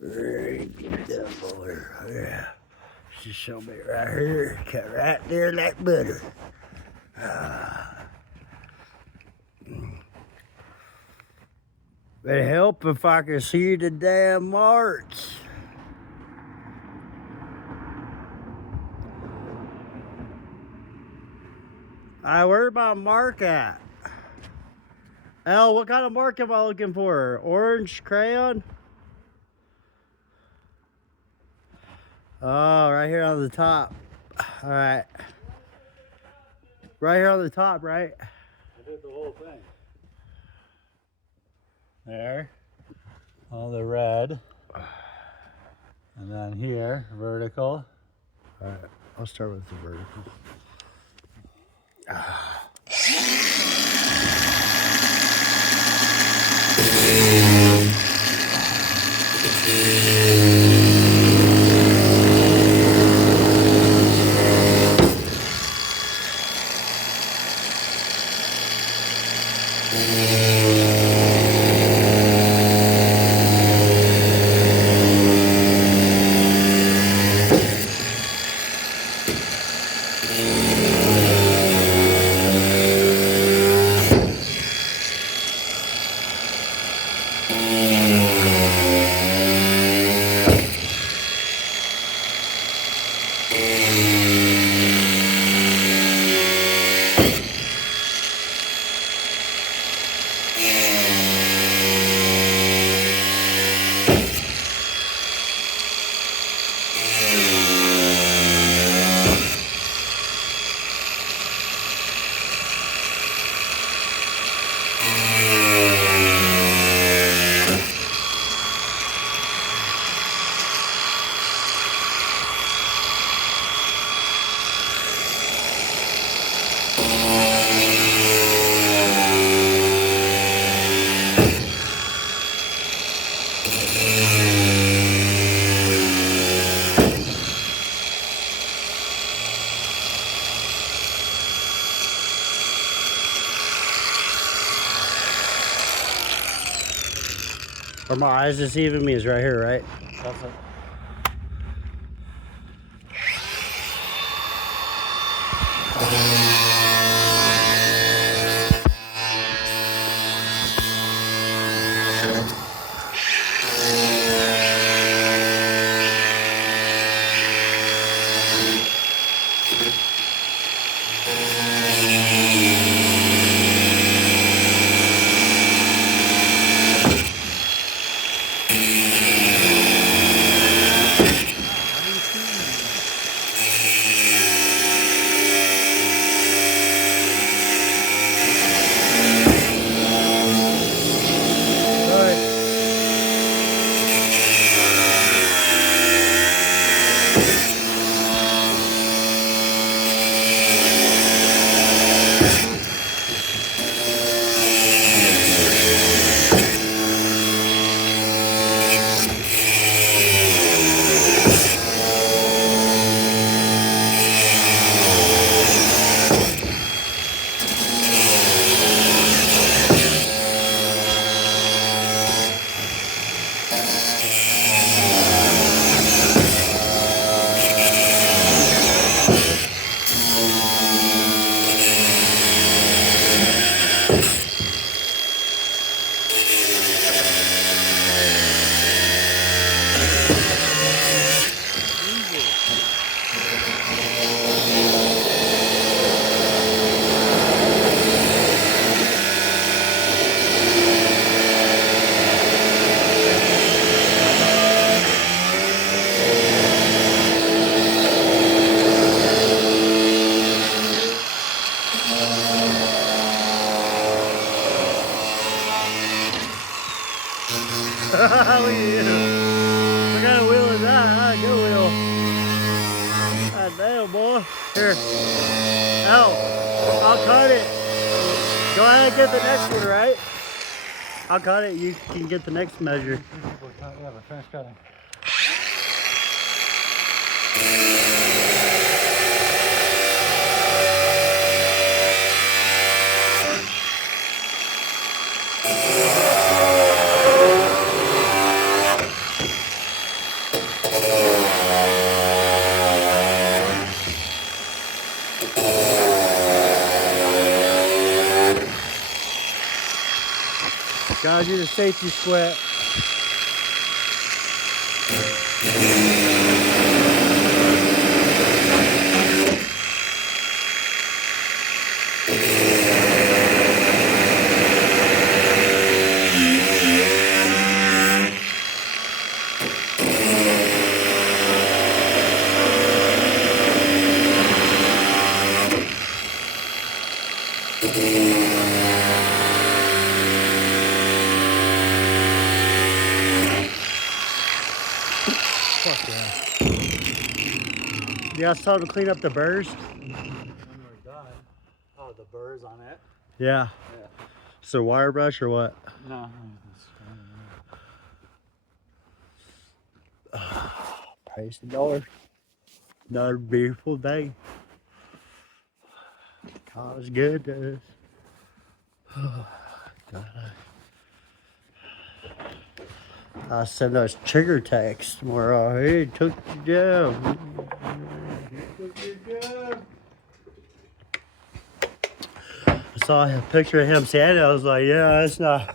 Get that motor. Yeah. Just show me right here. Cut right there like butter. It'd help if I could see the damn marks. Where's my mark at? Al, what kind of mark am I looking for? Orange crayon? Oh, right here on the top. All right. Right here on the top, right? I did the whole thing. There. All the red. And then here, vertical. All right, I'll start with the vertical. Where my eyes deceiving me is right here, right? That's it. Look at you. What kind of wheel is that? Good wheel. God damn, boy. Here. Al, I'll cut it. Go ahead and get the next one, right? I'll cut it. You can get the next measure. Yeah, we're finished cutting. I'll do the safety squat. Fuck yeah. You guys time to clean up the burrs? When we're done. Oh, the burrs on it? Yeah. Yeah. So wire brush or what? No. Praise the Lord. Another beautiful day. God's good to us. God. I sent us trigger text where he took your job. I saw a picture of him standing. I was like, yeah, that's not